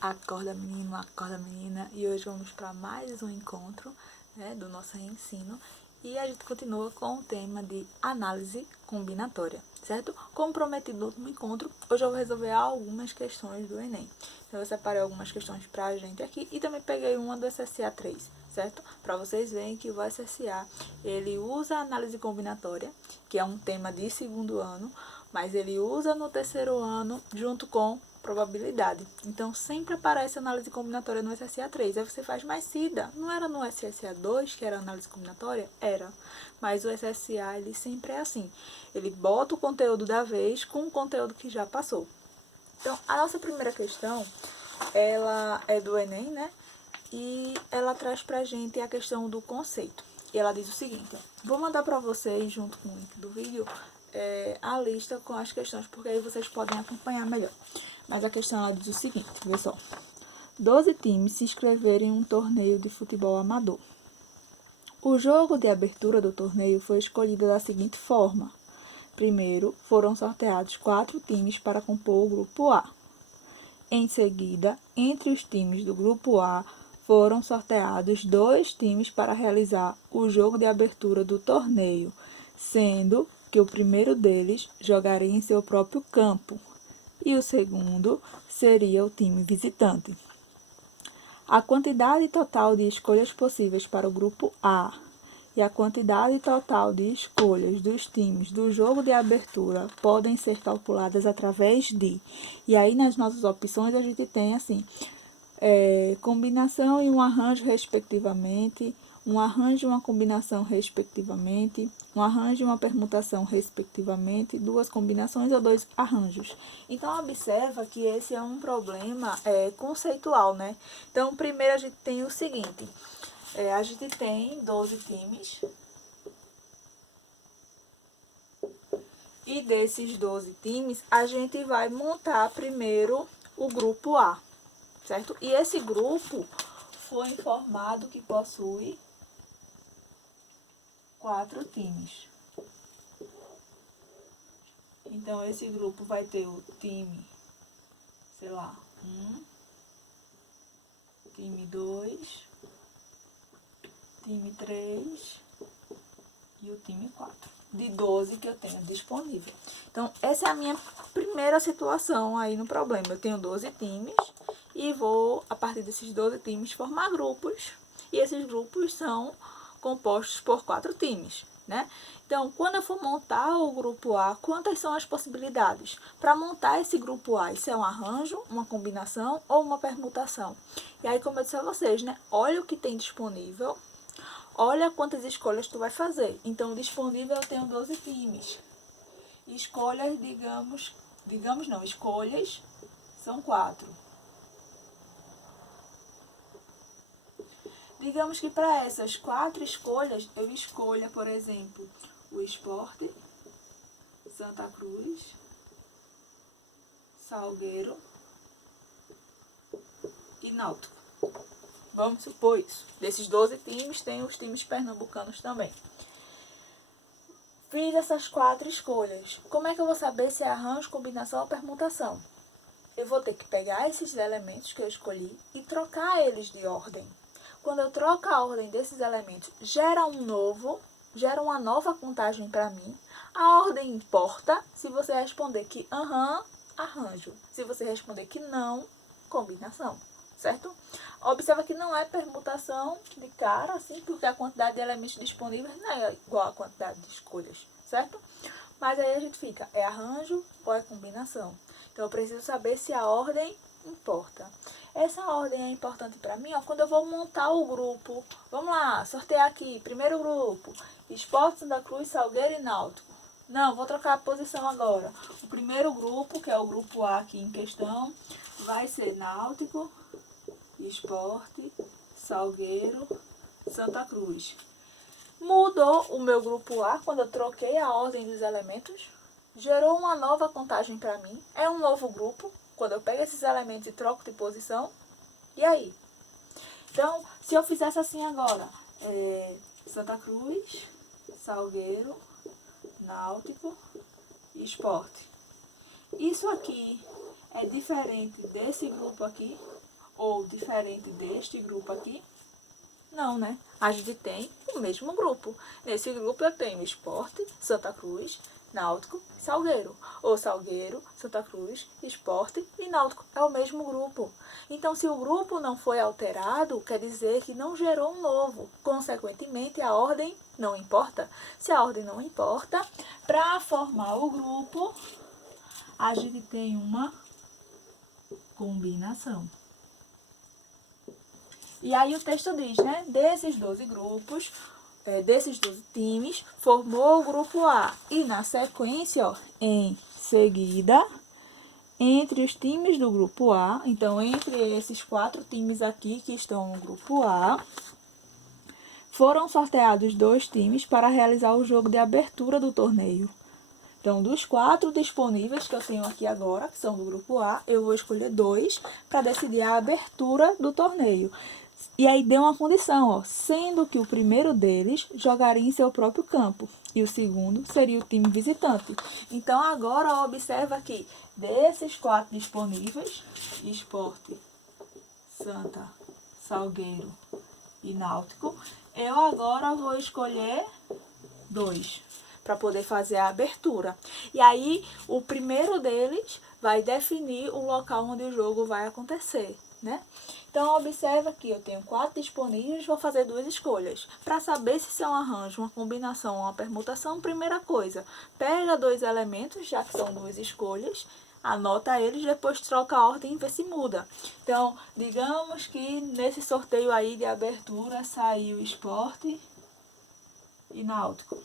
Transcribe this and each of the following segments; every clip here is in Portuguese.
Acorda menino, acorda menina, e hoje vamos para mais um encontro, né, do nosso ensino, e a gente continua com o tema de análise combinatória, certo? Como prometido no último encontro, hoje eu vou resolver algumas questões do Enem. Então eu separei algumas questões para a gente aqui e também peguei uma do SSA 3, certo? Para vocês verem que o SSA, ele usa a análise combinatória, que é um tema de segundo ano, mas ele usa no terceiro ano junto com probabilidade. Então, sempre aparece análise combinatória no SSA 3. Aí você faz, mas Cida, não era no SSA 2 que era análise combinatória? Era. Mas o SSA, ele sempre é assim. Ele bota o conteúdo da vez com o conteúdo que já passou. Então, a nossa primeira questão, ela é do Enem, né? E ela traz pra gente a questão do conceito. E ela diz o seguinte, vou mandar para vocês, junto com o link do vídeo, a lista com as questões, porque aí vocês podem acompanhar melhor. Mas a questão ela diz o seguinte, vê só. 12 times se inscreveram em um torneio de futebol amador. O jogo de abertura do torneio foi escolhido da seguinte forma. Primeiro, foram sorteados 4 times para compor o grupo A. Em seguida, entre os times do grupo A, foram sorteados 2 times para realizar o jogo de abertura do torneio, sendo que o primeiro deles jogaria em seu próprio campo e o segundo seria o time visitante. A quantidade total de escolhas possíveis para o grupo A e a quantidade total de escolhas dos times do jogo de abertura podem ser calculadas através de... E aí, nas nossas opções, a gente tem assim, combinação e um arranjo, respectivamente, um arranjo e uma combinação, respectivamente, um arranjo e uma permutação, respectivamente, 2 combinações ou 2 arranjos. Então, observa que esse é um problema conceitual, né? Então, primeiro a gente tem o seguinte, a gente tem 12 times, e desses 12 times, a gente vai montar primeiro o grupo A, certo? E esse grupo foi informado que possui 4 times. Então, esse grupo vai ter o time, sei lá, 1, time 2, time 3 e o time 4. De 12 que eu tenho disponível. Então, essa é a minha primeira situação aí no problema. Eu tenho 12 times e vou, a partir desses 12 times, formar grupos. E esses grupos são compostos por 4 times, né? Então, quando eu for montar o grupo A, quantas são as possibilidades? Para montar esse grupo A, isso é um arranjo, uma combinação ou uma permutação? E aí, como eu disse a vocês, né? Olha o que tem disponível. Olha quantas escolhas tu vai fazer. Então, disponível eu tenho 12 times. Escolhas, escolhas são 4. Digamos que para essas 4 escolhas, eu escolha, por exemplo, o Sport, Santa Cruz, Salgueiro e Náutico. Vamos supor isso. Desses 12 times, tem os times pernambucanos também. Fiz essas 4 escolhas. Como é que eu vou saber se é arranjo, combinação ou permutação? Eu vou ter que pegar esses elementos que eu escolhi e trocar eles de ordem. Quando eu troco a ordem desses elementos, gera uma nova contagem para mim. A ordem importa se você responder que arranjo. Se você responder que não, combinação, certo? Observa que não é permutação de cara, assim, porque a quantidade de elementos disponíveis não é igual à quantidade de escolhas, certo? Mas aí a gente fica, é arranjo ou é combinação? Então, eu preciso saber se a ordem importa. Essa ordem é importante para mim, ó, quando eu vou montar o grupo. Vamos lá, sortear aqui. Primeiro grupo, Sport, Santa Cruz, Salgueiro e Náutico. Não, vou trocar a posição agora. O primeiro grupo, que é o grupo A aqui em questão, vai ser Náutico, Sport, Salgueiro, Santa Cruz. Mudou o meu grupo A quando eu troquei a ordem dos elementos. Gerou uma nova contagem para mim. É um novo grupo. Quando eu pego esses elementos e troco de posição. E aí? Então, se eu fizesse assim agora. Santa Cruz, Salgueiro, Náutico e Sport. Isso aqui é diferente desse grupo aqui? ou diferente deste grupo aqui? Não, né? A gente tem o mesmo grupo. Nesse grupo eu tenho Sport, Santa Cruz, Náutico e Salgueiro. Ou Salgueiro, Santa Cruz, Sport e Náutico. É o mesmo grupo. Então, se o grupo não foi alterado, quer dizer que não gerou um novo. Consequentemente, a ordem não importa. Se a ordem não importa, para formar o grupo, a gente tem uma combinação. E aí o texto diz, né? Desses 12 grupos, desses 12 times, formou o grupo A. E na sequência, ó, em seguida, entre os times do grupo A, então entre esses 4 times aqui que estão no grupo A, foram sorteados 2 times para realizar o jogo de abertura do torneio. Então, dos 4 disponíveis que eu tenho aqui agora, que são do grupo A, eu vou escolher 2 para decidir a abertura do torneio. E aí deu uma condição, ó, sendo que o primeiro deles jogaria em seu próprio campo e o segundo seria o time visitante. Então, agora observa que desses 4 disponíveis, Sport, Santa, Salgueiro e Náutico, eu agora vou escolher 2 para poder fazer a abertura. E aí, o primeiro deles vai definir o local onde o jogo vai acontecer, né? Então, observa que eu tenho 4 disponíveis, vou fazer 2 escolhas. Para saber se isso é um arranjo, uma combinação ou uma permutação, primeira coisa, pega 2 elementos, já que são 2 escolhas, anota eles, depois troca a ordem e vê se muda. Então, digamos que nesse sorteio aí de abertura saiu Sport e Náutico.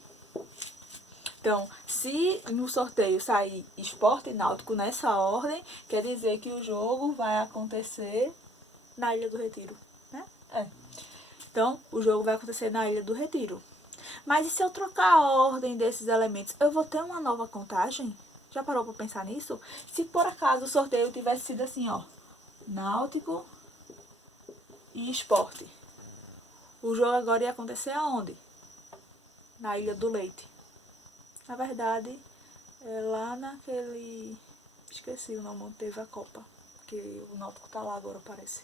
Então, se no sorteio sair Sport e Náutico nessa ordem, quer dizer que o jogo vai acontecer na Ilha do Retiro, né? Então, o jogo vai acontecer na Ilha do Retiro. Mas e se eu trocar a ordem desses elementos, eu vou ter uma nova contagem? Já parou para pensar nisso? Se por acaso o sorteio tivesse sido assim, ó, Náutico e Sport, o jogo agora ia acontecer aonde? Na Ilha do Leite. Na verdade, é lá naquele... Esqueci o nome onde teve a Copa. Que o Náutico tá lá agora, parece.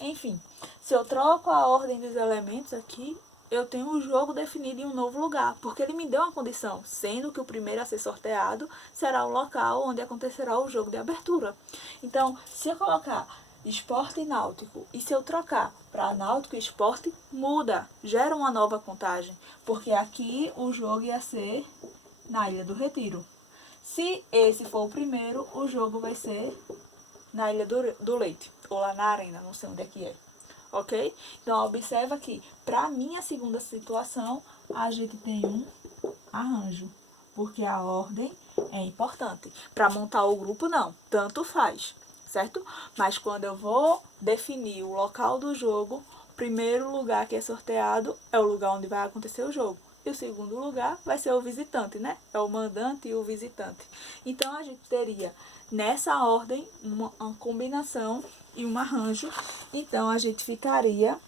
Enfim, se eu troco a ordem dos elementos aqui, eu tenho o jogo definido em um novo lugar. Porque ele me deu uma condição. Sendo que o primeiro a ser sorteado será o local onde acontecerá o jogo de abertura. Então, se eu colocar Sport e Náutico, e se eu trocar para Náutico e Sport, muda, gera uma nova contagem, porque aqui o jogo ia ser na Ilha do Retiro. Se esse for o primeiro, o jogo vai ser na Ilha do Leite, ou lá na Arena, não sei onde é que é, ok? Então, observa que, para minha segunda situação, a gente tem um arranjo, porque a ordem é importante. Para montar o grupo, não, tanto faz. Certo? Mas quando eu vou definir o local do jogo, o primeiro lugar que é sorteado é o lugar onde vai acontecer o jogo. E o segundo lugar vai ser o visitante, né? É o mandante e o visitante. Então, a gente teria nessa ordem uma combinação e um arranjo. Então, a gente ficaria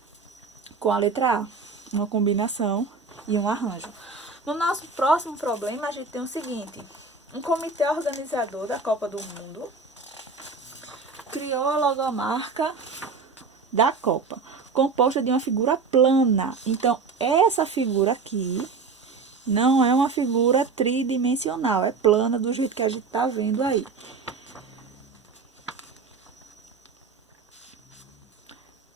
com a letra A, uma combinação e um arranjo. No nosso próximo problema, a gente tem o seguinte: um comitê organizador da Copa do Mundo criou a logomarca da Copa, composta de uma figura plana. Então, essa figura aqui não é uma figura tridimensional, é plana do jeito que a gente está vendo aí.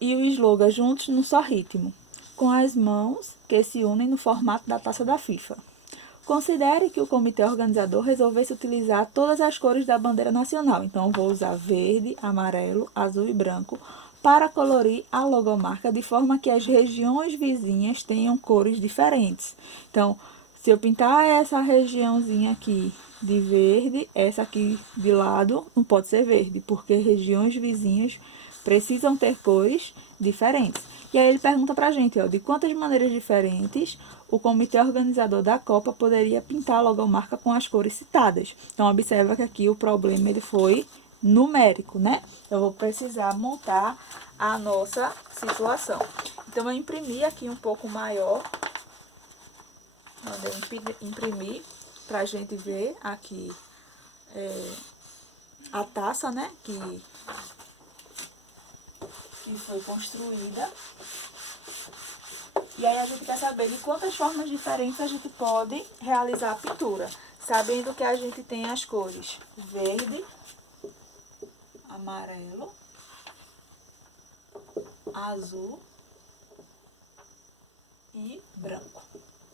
E o slogan juntos num só ritmo, com as mãos que se unem no formato da taça da FIFA. Considere que o comitê organizador resolvesse utilizar todas as cores da bandeira nacional. Então, vou usar verde, amarelo, azul e branco para colorir a logomarca de forma que as regiões vizinhas tenham cores diferentes. Então, se eu pintar essa regiãozinha aqui de verde, essa aqui de lado não pode ser verde, porque regiões vizinhas precisam ter cores diferentes. E aí ele pergunta pra gente, ó, de quantas maneiras diferentes o comitê organizador da Copa poderia pintar a logomarca com as cores citadas. Então, observa que aqui o problema ele foi numérico, né? Eu vou precisar montar a nossa situação. Então, eu imprimi aqui um pouco maior. Mandei imprimir pra gente ver aqui a taça, né? Que que foi construída. E aí a gente quer saber de quantas formas diferentes a gente pode realizar a pintura. Sabendo que a gente tem as cores verde, amarelo, azul e branco,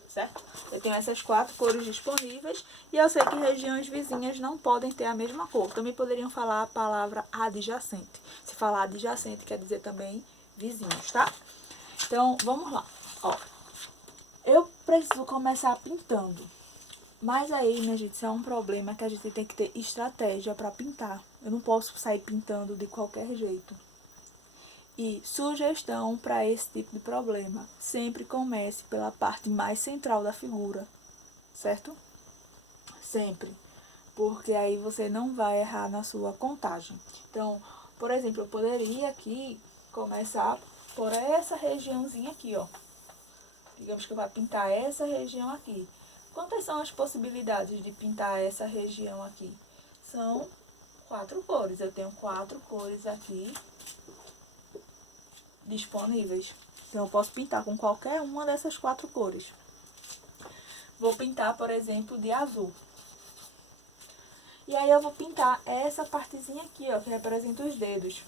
certo? Eu tenho essas 4 cores disponíveis e eu sei que regiões vizinhas não podem ter a mesma cor. Também poderiam falar a palavra adjacente. Se falar adjacente quer dizer também vizinhos, tá? Então, vamos lá. Ó, eu preciso começar pintando. Mas aí, minha gente, isso é um problema que a gente tem que ter estratégia para pintar. Eu não posso sair pintando de qualquer jeito. E sugestão para esse tipo de problema: sempre comece pela parte mais central da figura, certo? Sempre. Porque aí você não vai errar na sua contagem. Então, por exemplo, eu poderia aqui começar por essa regiãozinha aqui, ó. Digamos que eu vou pintar essa região aqui. Quantas são as possibilidades de pintar essa região aqui? São 4 cores. Eu tenho 4 cores aqui disponíveis. Então, eu posso pintar com qualquer uma dessas 4 cores. Vou pintar, por exemplo, de azul. E aí, eu vou pintar essa partezinha aqui, ó, que representa os dedos.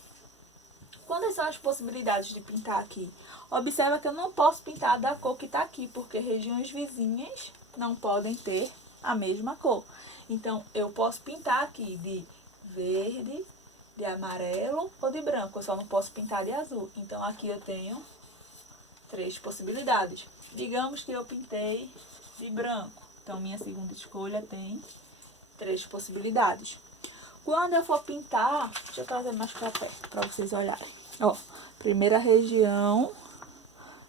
Quantas são as possibilidades de pintar aqui? Observa que eu não posso pintar da cor que está aqui, porque regiões vizinhas não podem ter a mesma cor. Então, eu posso pintar aqui de verde, de amarelo ou de branco. Eu só não posso pintar de azul. Então, aqui eu tenho 3 possibilidades. Digamos que eu pintei de branco. Então, minha segunda escolha tem 3 possibilidades. Quando eu for pintar, deixa eu trazer mais para perto, para vocês olharem. Ó, primeira região,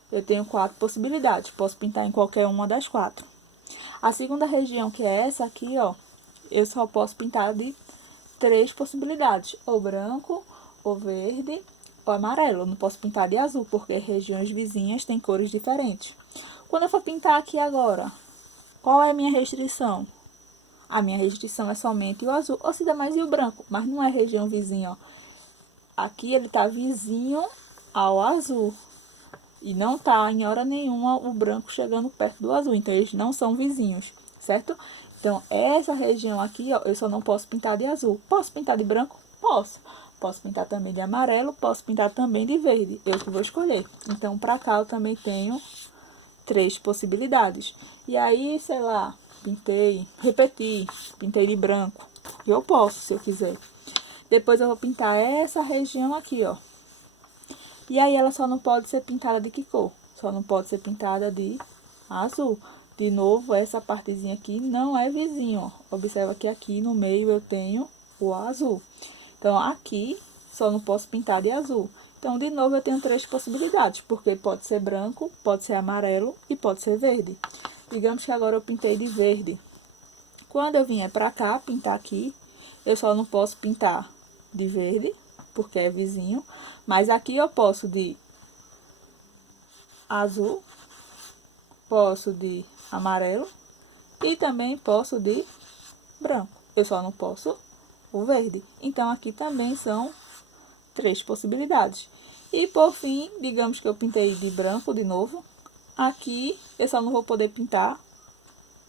eu tenho 4 possibilidades. Posso pintar em qualquer uma das 4. A segunda região, que é essa aqui, ó, eu só posso pintar de 3 possibilidades. Ou branco, ou verde, ou amarelo. Eu não posso pintar de azul, porque regiões vizinhas têm cores diferentes. Quando eu for pintar aqui agora, qual é a minha restrição? A minha restrição é somente o azul, ou se dá mais e o branco, mas não é região vizinha, ó. Aqui ele tá vizinho ao azul. E não tá em hora nenhuma o branco chegando perto do azul. Então, eles não são vizinhos, certo? Então, essa região aqui, ó, eu só não posso pintar de azul. Posso pintar de branco? Posso. Posso pintar também de amarelo, posso pintar também de verde. Eu que vou escolher. Então, pra cá eu também tenho 3 possibilidades. E aí, sei lá, pintei de branco. Eu posso, se eu quiser. Depois eu vou pintar essa região aqui, ó. E aí ela só não pode ser pintada de que cor? Só não pode ser pintada de azul. De novo, essa partezinha aqui não é vizinho, ó. Observa que aqui no meio eu tenho o azul. Então, aqui só não posso pintar de azul. Então, de novo, eu tenho 3 possibilidades, porque pode ser branco, pode ser amarelo e pode ser verde. Digamos que agora eu pintei de verde. Quando eu vier pra cá, pintar aqui, eu só não posso pintar de verde, porque é vizinho. Mas aqui eu posso de azul, posso de amarelo e também posso de branco. Eu só não posso o verde. Então, aqui também são 3 possibilidades. E por fim, digamos que eu pintei de branco de novo. Aqui eu só não vou poder pintar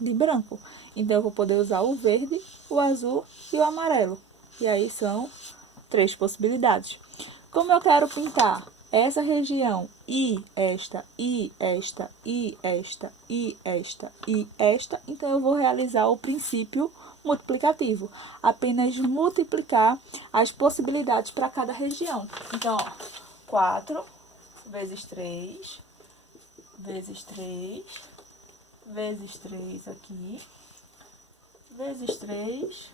de branco. Então, eu vou poder usar o verde, o azul e o amarelo. E aí são 3 possibilidades. Como eu quero pintar essa região e esta, e esta, e esta, e esta, e esta, então eu vou realizar o princípio multiplicativo. Apenas multiplicar as possibilidades para cada região. Então, ó, 4 vezes 3, vezes 3, vezes 3 aqui, vezes 3,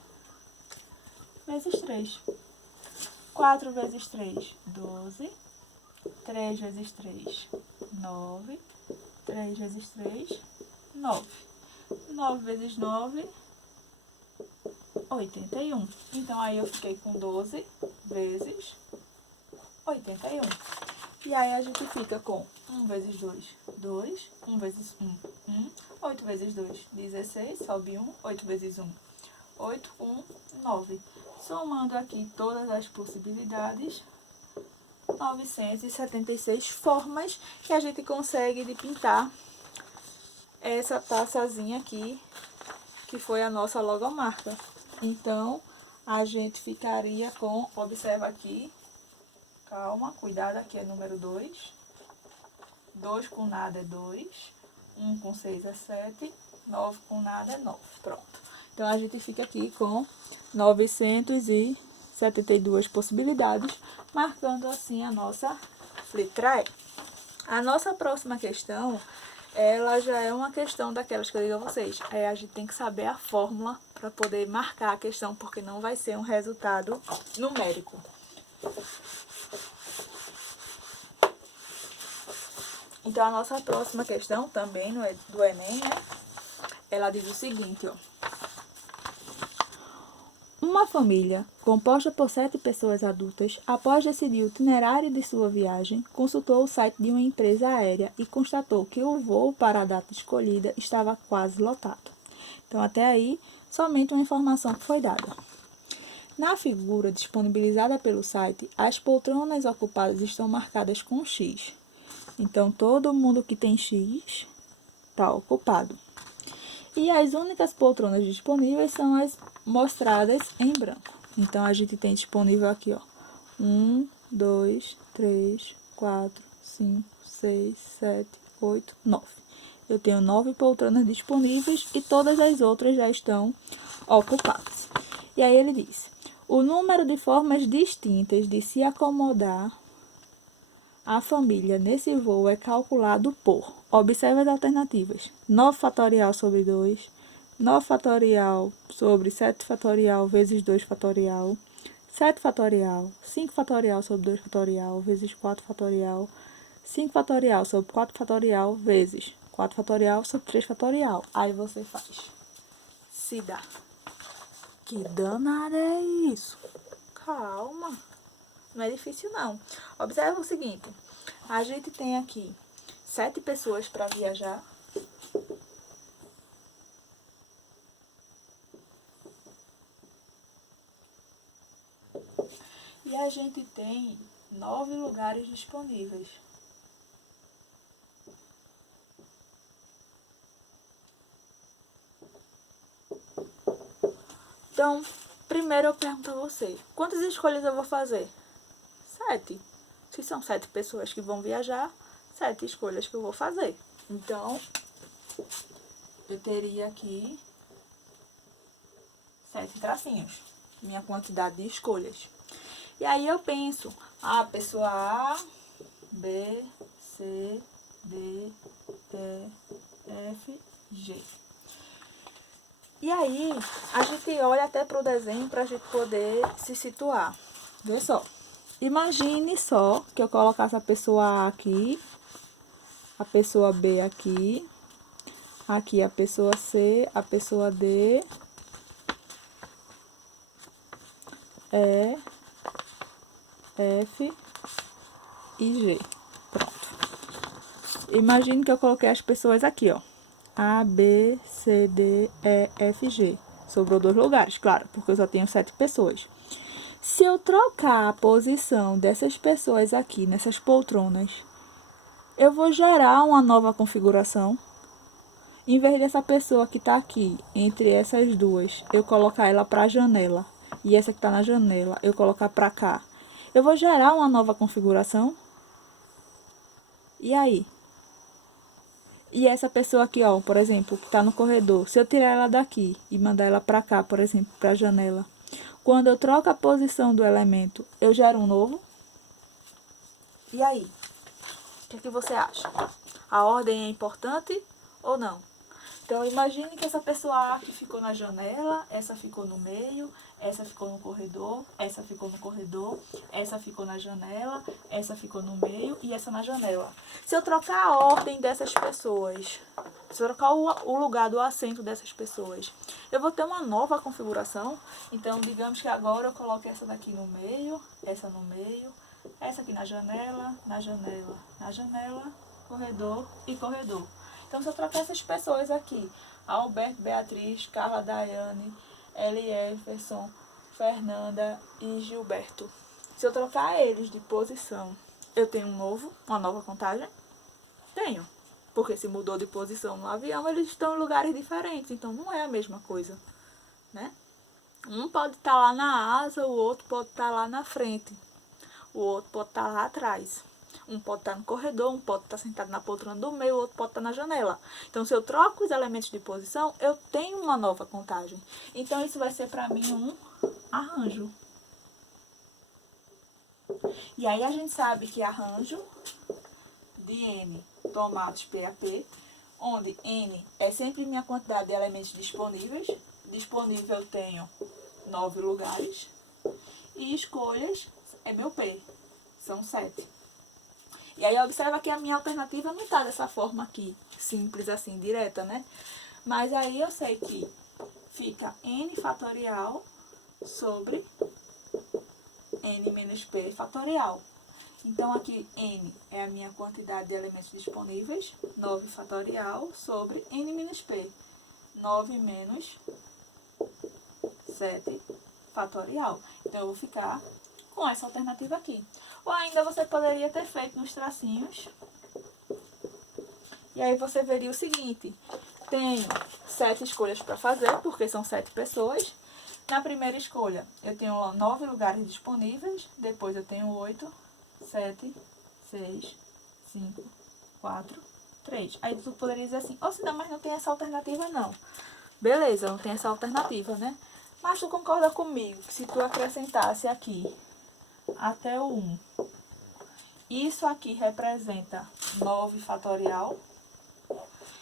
vezes 3. 4 vezes 3, 12. 3 vezes 3, 9. 3 vezes 3, 9. 9 vezes 9, 81. Então, aí eu fiquei com 12 vezes 81. E aí, a gente fica com 1 vezes 2, 2. 1 vezes 1, 1. 8 vezes 2, 16. Sobe 1. 8 vezes 1, 8. 1, 9. Somando aqui todas as possibilidades, 976 formas que a gente consegue de pintar essa taçazinha aqui, que foi a nossa logomarca. Então, a gente ficaria com, observa aqui, calma, cuidado, aqui é número 2. 2 com nada é 2. 1 com 6 é 7. 9 com nada é 9. Pronto. Então, a gente fica aqui com 972 possibilidades, marcando assim a nossa letra E. A nossa próxima questão, ela já é uma questão daquelas que eu digo a vocês. A gente tem que saber a fórmula para poder marcar a questão, porque não vai ser um resultado numérico. Então, a nossa próxima questão, também do Enem, né? Ela diz o seguinte, ó. Uma família, composta por 7 pessoas adultas, após decidir o itinerário de sua viagem, consultou o site de uma empresa aérea e constatou que o voo para a data escolhida estava quase lotado. Então, até aí, somente uma informação que foi dada. Na figura disponibilizada pelo site, as poltronas ocupadas estão marcadas com X. Então, todo mundo que tem X está ocupado. E as únicas poltronas disponíveis são as mostradas em branco. Então, a gente tem disponível aqui, ó, 1, 2, 3, 4, 5, 6, 7, 8, 9. Eu tenho 9 poltronas disponíveis e todas as outras já estão ocupadas. E aí ele diz, o número de formas distintas de se acomodar a família nesse voo é calculado por, observe as alternativas, 9 fatorial sobre 2, 9 fatorial sobre 7 fatorial vezes 2 fatorial, 7 fatorial, 5 fatorial sobre 2 fatorial vezes 4 fatorial, 5 fatorial sobre 4 fatorial vezes 4 fatorial sobre 3 fatorial. Aí você faz. Se dá. Que danada é isso? Calma. Não é difícil, não. Observa o seguinte. A gente tem aqui 7 pessoas para viajar. E a gente tem 9 lugares disponíveis. Então, primeiro eu pergunto a você, quantas escolhas eu vou fazer? 7. Se são 7 pessoas que vão viajar, 7 escolhas que eu vou fazer. Então, eu teria aqui 7 tracinhos, minha quantidade de escolhas. E aí eu penso, pessoa A, B, C, D, E, F, G. E aí, a gente olha até para o desenho para a gente poder se situar. Vê só. Imagine só que eu colocasse a pessoa A aqui, a pessoa B aqui, aqui a pessoa C, a pessoa D, E, F e G. Pronto. Imagine que eu coloquei as pessoas aqui, ó. A, B, C, D, E, F, G. Sobrou 2 lugares, claro, porque eu só tenho 7 pessoas. Se eu trocar a posição dessas pessoas aqui, nessas poltronas, eu vou gerar uma nova configuração. Em vez dessa pessoa que está aqui, entre essas duas, eu colocar ela para a janela, e essa que está na janela, eu colocar para cá, eu vou gerar uma nova configuração. E aí? E essa pessoa aqui, ó, por exemplo, que está no corredor, se eu tirar ela daqui e mandar ela para cá, por exemplo, para a janela, quando eu troco a posição do elemento, eu gero um novo? E aí? O que você acha? A ordem é importante ou não? Então, imagine que essa pessoa A que ficou na janela, essa ficou no meio, essa ficou no corredor, essa ficou no corredor, essa ficou na janela, essa ficou no meio e essa na janela. Se eu trocar a ordem dessas pessoas, se eu trocar o lugar do assento dessas pessoas, eu vou ter uma nova configuração. Então, digamos que agora eu coloco essa daqui no meio, essa no meio, essa aqui na janela, na janela, na janela, corredor e corredor. Então, se eu trocar essas pessoas aqui, Alberto, Beatriz, Carla, Daiane, Elieferson, Fernanda e Gilberto. Se eu trocar eles de posição eu tenho uma nova contagem? Tenho. Porque se mudou de posição no avião, eles estão em lugares diferentes, então não é a mesma coisa, né? Um pode estar lá na asa, o outro pode estar lá na frente, o outro pode estar lá atrás. Um pode estar no corredor, um pode estar sentado na poltrona do meio, o outro pode estar na janela. Então, se eu troco os elementos de posição, eu tenho uma nova contagem. Então, isso vai ser para mim um arranjo. E aí, a gente sabe que arranjo de N tomados PAP, onde N é sempre minha quantidade de elementos disponíveis. Disponível eu tenho 9 lugares. E escolhas é meu P, são 7. E aí, observa que a minha alternativa não está dessa forma aqui, simples assim, direta, né? Mas aí eu sei que fica N fatorial sobre N menos P fatorial. Então, aqui N é a minha quantidade de elementos disponíveis, 9 fatorial sobre N menos P, 9 menos 7 fatorial. Então, eu vou ficar com essa alternativa aqui. Ou ainda você poderia ter feito nos tracinhos. E aí você veria o seguinte: tenho 7 escolhas para fazer, porque são 7 pessoas. Na primeira escolha, eu tenho 9 lugares disponíveis. Depois eu tenho 8, 7, 6, 5, 4, 3. Aí tu poderia dizer assim: ou se não, mas não tem essa alternativa não. Beleza, não tem essa alternativa, né? Mas tu concorda comigo que se tu acrescentasse aqui até o 1, isso aqui representa 9 fatorial.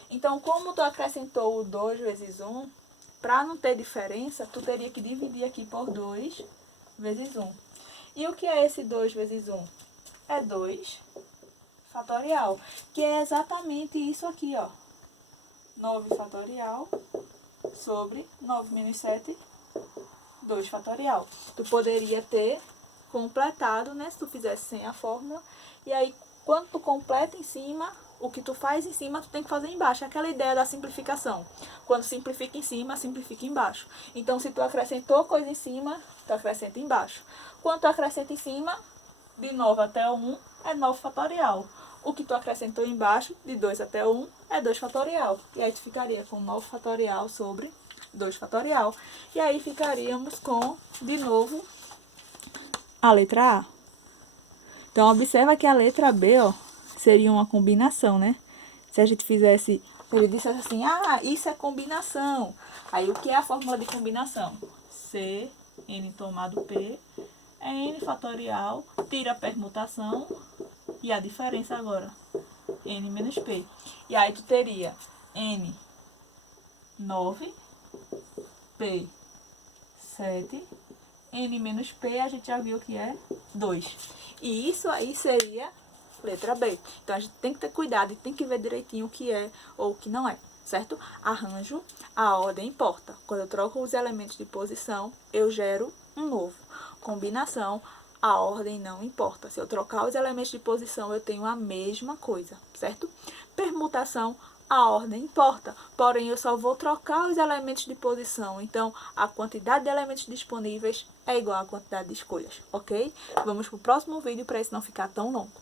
Então, como tu acrescentou o 2 vezes 1, para não ter diferença, tu teria que dividir aqui por 2 vezes 1. E o que é esse 2 vezes 1? É 2 fatorial, que é exatamente isso aqui, ó. 9 fatorial sobre 9 menos 7, 2 fatorial. Tu poderia ter completado, né, se tu fizesse sem a fórmula. E aí, quando tu completa em cima, o que tu faz em cima, tu tem que fazer embaixo. Aquela ideia da simplificação. Quando simplifica em cima, simplifica embaixo. Então, se tu acrescentou coisa em cima, tu acrescenta embaixo. Quando tu acrescenta em cima, de 9 até o 1, é 9 fatorial. O que tu acrescentou embaixo, de 2 até o 1, é 2 fatorial. E aí, tu ficaria com 9 fatorial sobre 2 fatorial. E aí, ficaríamos com, de novo, a letra A. Então, observa que a letra B, ó, seria uma combinação, né? Se a gente fizesse, ele dissesse assim, ah, isso é combinação. Aí, o que é a fórmula de combinação? C, N tomado P, é N fatorial, tira a permutação e a diferença agora, N menos P. E aí, tu teria N, 9, P, 7, N menos P, a gente já viu que é 2. E isso aí seria letra B. Então, a gente tem que ter cuidado e tem que ver direitinho o que é ou o que não é, certo? Arranjo, a ordem importa. Quando eu troco os elementos de posição, eu gero um novo. Combinação, a ordem não importa. Se eu trocar os elementos de posição, eu tenho a mesma coisa, certo? Permutação, a ordem importa, porém eu só vou trocar os elementos de posição, então a quantidade de elementos disponíveis é igual à quantidade de escolhas, ok? Vamos para o próximo vídeo para isso não ficar tão longo.